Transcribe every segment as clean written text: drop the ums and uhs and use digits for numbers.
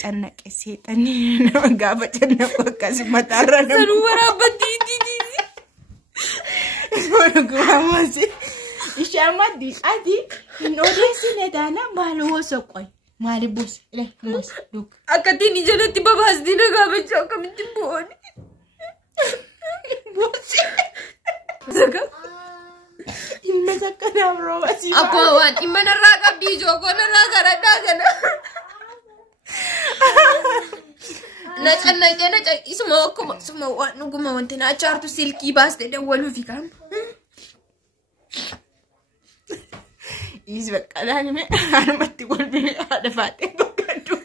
cennak seexani gaafa cennak akkasuma tarrana Sanumara baditi Warguamasi Ishamadi adi inodesine dana malu wosoqoy mali bus le bus duk Akati ni jalatti babasdi na gabacha kamiti buoni bus Zaga Inna sakana bro asi Apawan imana raga di joko na raga rada kana Na tanna jana isuma ko suma wanu guma wantina chartu silki bas de walu fikam Is bakala me anumatti golbi ada fate bokadu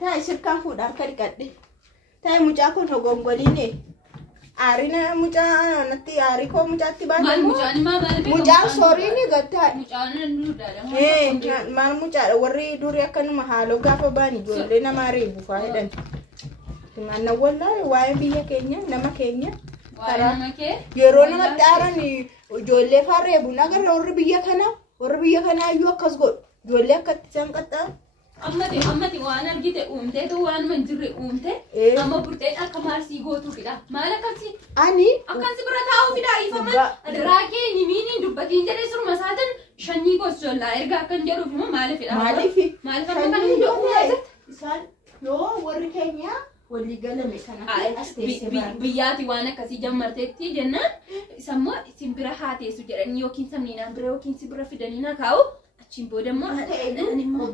Tai shirkan fuda kadikadde Tai mucha ko no gongoline Arina mucha natti ari ko mucha tiba mal mujani ma mal mucha sorry ni gatta mujani ndu dada mal mucha warri duri akan mahalo gafa bani jolle na mari bu faidan Timana wallahi wae biya Kenya nama Kenya Yero nama tarani jolle fare bu nagar warri biya kana ayu akas god jolle akatti san qatta Ammati waan argite uumte tu waan manjirre uumte amma burtee akka maarsi gootu fida maala kansi ani akkansi bira taa'u fida ifaman raaqee nimiini dubbatiin jedhee surma saatan shanyii gos jollaa erga akkan jedhuuf immoo maaliif fida maaliif amma kan hundi uumte isaan yoo warri keenya walii galame kana biyyaati waan akkasii jammarteetti jennaan isammoo isin bira haateessu jedhanii yookiin samniinaan bira yookiin si bira fidanii na kaa'u Chimbodemo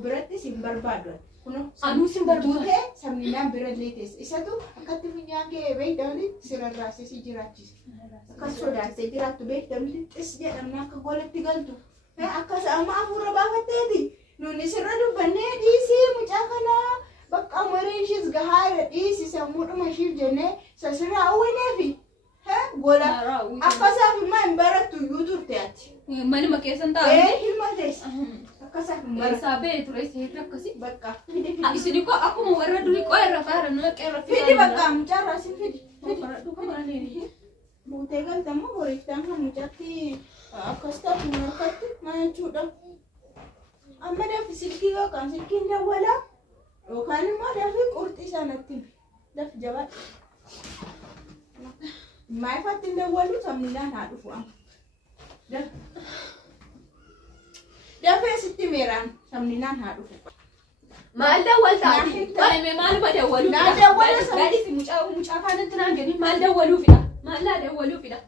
biratti sin barbaadu kuno anu sin barbaadu samninaan bira leetes isatu akkatti minyaange beeydaani sirarraase si jiraachis akkas sodaate jiraattu beektamti xis jedhamne akka golatti galtu akkas amma afurra baafatteeti nuni sirra dubbannee dhiisii mucaa kana bakka mareeshis gahaara dhiisi sammuudhuma ishiif jennee sasirraa awwineefi gola akkasaaf immoo hin barattu iyyuu turte ati Mani makeessan taa'u hilmatees akkasaaf hin barattu saabee ture seerri akkasii bakka isini ko akkuma warra durii qoo irra faara nama qeerra fidi bakka mucaarraa sin fidi buutee galtammoo horiiftaan kan mucaatti akkas taatu harkatti jechuudha amma dafi silkii yookaan silkiin dawwalaa yookaan immoo dafi qurxii sanatti dafi jabaadha Maifatti dawwalu samniidhaan haa dhufu amma dafee sitti meeraan samniidhaan haa dhufu maal dawwaltaati baay'ee maal badawwalu naa dawwala gadhiisi mucaa kaanatti naan jedhin maal dawwaluufidha maal laa dawwaluufidha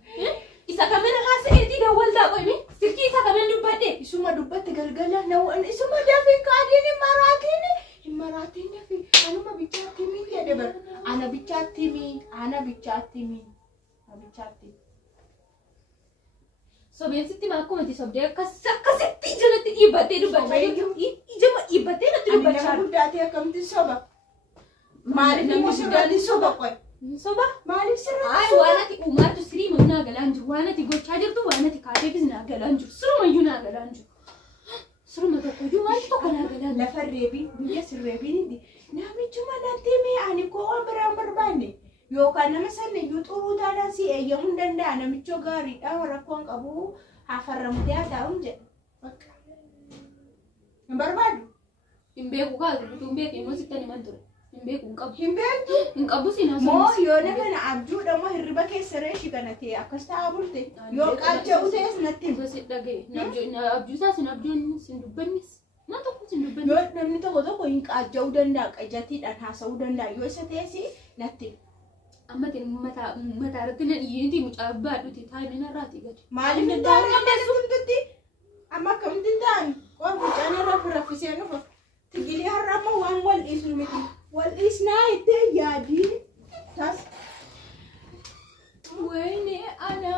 isa kamana haasa'eetii dawwaltaa qoymi silkii isa kaman dubbadhe isuma dubbatti galgala isuma dafii kaadiin maraatiin dafii anuma bichaatti mii jedhe bar ana bichaatti mii Sobeensitti maakuma itti sobdee akkasitti jalatti dhiibbattee dubbachaa jirtu ijama dhiibbattee natti dubbachaa nama guddaatee akkamti soba maaliif nama guddaatti soba qoy soba maaliif sirra waan ati uumaatu sirii manaa galaan jiru waan ati gochaa jirtu waan ati kaateefis naa galaan jiru sirumayyuu naa galaan jiru siruma tokkoyyuu waan tokko naa galaan lafa reebii biyya sirreebiin namichuma natti mee ani koo waan biraan barbaanne Yookaan nama sanne iyyuu xuruu taadhaan si eeyyamuu hin danda'a namicha gaariidha rakkoon qabu hafarramtee haa taa'uun jedha. Bakka. Hin barbaadu? Hin beeku kaatu hin beeku immoo sitti himan ture. Hin beeku hin qabu. Hin beektu? Hin qabu sinaa moo yoo kana abjuudha moo hirriba keessa reeshi kana ta'e akkas taa'aa bulte yoo qaabja'u ta'es natti hima. Gosi dhaga'e. Abjuusaa sin abjuun sin dubbannis. Maa tokko sin dubbannis. Yoo namni tokko hin qaajja'uu danda'a qajjatiidhaan haasa'uu danda'a yoo isa ta'es natti hima. Amma tin mata irratti na dhiyeeti mucaa baadhuti taa'imina irraati gadi. Maaliif hin taa'e amma akkamitti ta'an waan mucaan irraa raffisee nufa tigilii har'a amma waan wal dhiisnu miti wal dhiisnaa itti yaadii tas. Wayne ana.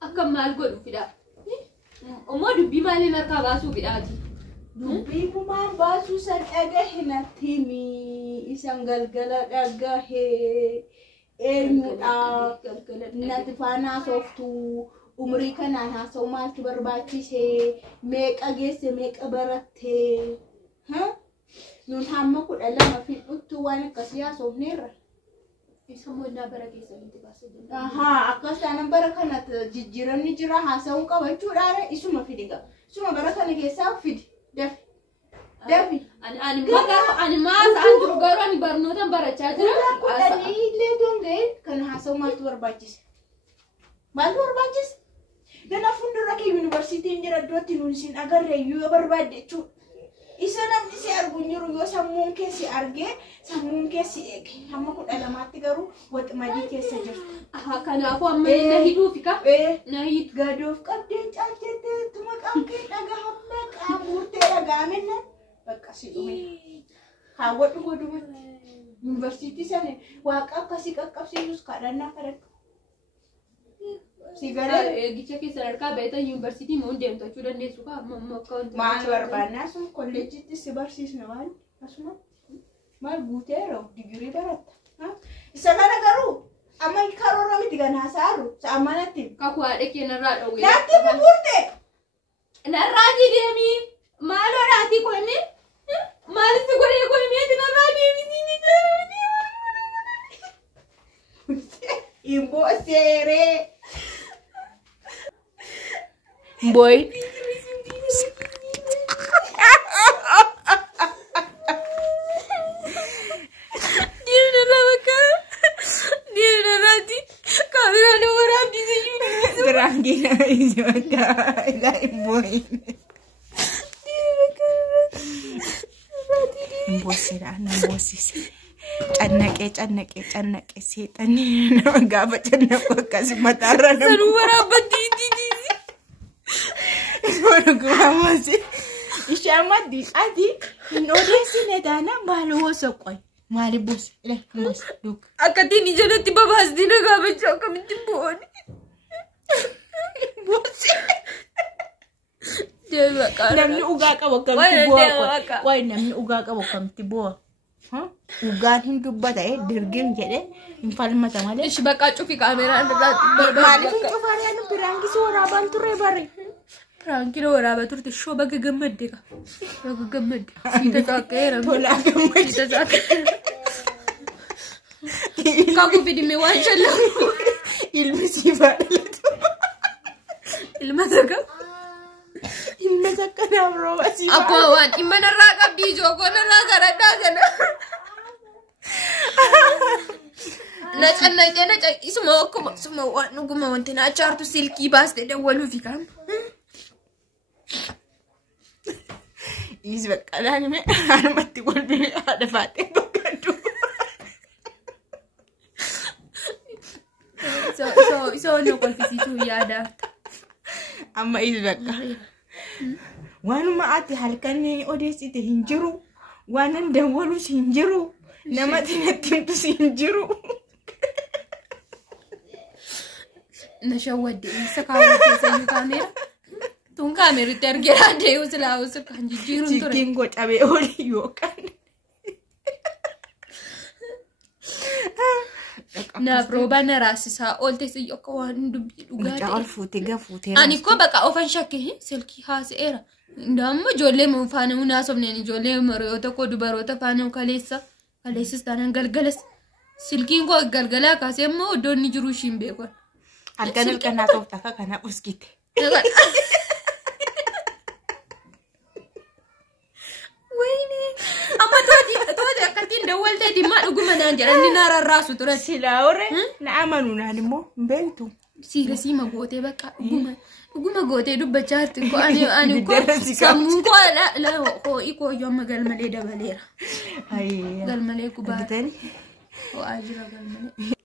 Akka maal godhu fida. Ommoo dubbii maaliin harkaa baasuu fidaati. Dubbii kumaan baasuu san dhagahe natti himi isan galgala dhagahee eenyudha natti faana haasoftu umrii kanaan haasa'u maaltu barbaachise meeqa geesse meeqa baratte nun hamma 12 fixuttu waan akkasii haasofneerra Samoona bara keessatti baasee. Akkas taanaan bara kanat jijjiiramni jira haasa'uu qabachuudhaan isuma fidiga. Isuma bara kana keessaa fidi. Dafi. Ani maasaan jiru garuu ani barnoota barachaa jira. Kudhanii illee dongee kan haasa'u maaltu barbaachisa? Maaltu barbaachisa? Gana fuuldura kee yuunivarsiitiin jira iddootti nuun isin agarre yoo barbaadde jechuudha. Isa namni si arguun jiru yoo sammuun keessi argee sammuun keessi eege. Hamma 12tti garuu waxmadii keessa jirtu. Kanaafuu amma na hidhuufi ka? Na hidhu. Gadoof qabdee caalchettee tuma qabkee dhagaa hamma qaamurtee dhagaamenna. Bakka si dhume. Kaawwadhu godhuma. Yuunivarsiitii sana waaqa akkasii qaqqabsiisus kadhannaa kadhadhu. Sigara gicha keessa harkaa beektan yuunivarsiitii moo deemtu achuu dandeessu kaa maal barbaannaa sun kolleejjiitti si barsiisna maal asuma maal guuteera digirii baratta isa kana garuu amma karoora miti ganaa saaru sa'amanatti kakuu haadha kee narraa dhowwee naatti buburte narraati deemii maaloo dhaati konni maalitti godhee godhameeti narraa deemii imbo seeree boy Tranquila, boy. Bosira, na bosis. Canake, setan. Gaba canako kasi matara na. Sanuwara bati. Gumamasi. Ishamadi adi inodesi nedana malu sokoy. Mali bus. Bus. Look. Akati ni jalatti babasdi na gabacha kamiti buon. Bus. Dewa ka. Namni uga ka wag kamiti buo. Why namni uga ka wag kamiti buo? Ugaan hin dubbata dirgin jedhe hin falmata malee. Ishi bakka cufi kaameraan irraa maaliif hin cufaaree anu biraanki si waraabaan turre bare. Frankie waraabaa turte shoo bakka gammadde ka. Bakka gammadde. Siita saaqeera. Tolaa gammadde. Siita saaqeera. Kakuu fidime waan shallamu. Ilmi siifaa dhalatu. Ilma takka. Ilma takka naaf rooba siifaa. Akkuma waan dhimma narraa qabdi ijoo narraa garadhaa kana. Na cannaqee isuma akkuma isuma waan dhuguma wanti na achaartu silkii baastee dawwaluufi kan. Is bakalan me armati golbi ada fatih bakadu. So no konfisitu ya ada. Amma is bakal. Wanu maati halkani odesi te hinjiru. Wanan dawwalu hinjiru. Namati natimtu hinjiru. Nashawadi sakawadi sayu kamera. Tun kamera tergeran deh usla kan jijirun tuh. Cikin got abe oli yokan. Na proba na rasisa olte si yokawan dubi ugate. Jawal futiga futera. Ani ko baka ofan shakke selki has era. Ndammo jolle mun fana una somne ni jolle marota ko dubarota fana kalesa tanan galgalas. Silkin ko galgala kasemmo donni jiru shimbe ko. Alkan na tofta ka kana uskite. Di mak uguma nanjara ni nara rasu tuh sila ore na amanu na limo mbentu sila si magote baka uguma gote du bacharti ko ani ko samu ko la ko iko yo magal male da balera ay gal male ku ba gitani o ajira gal male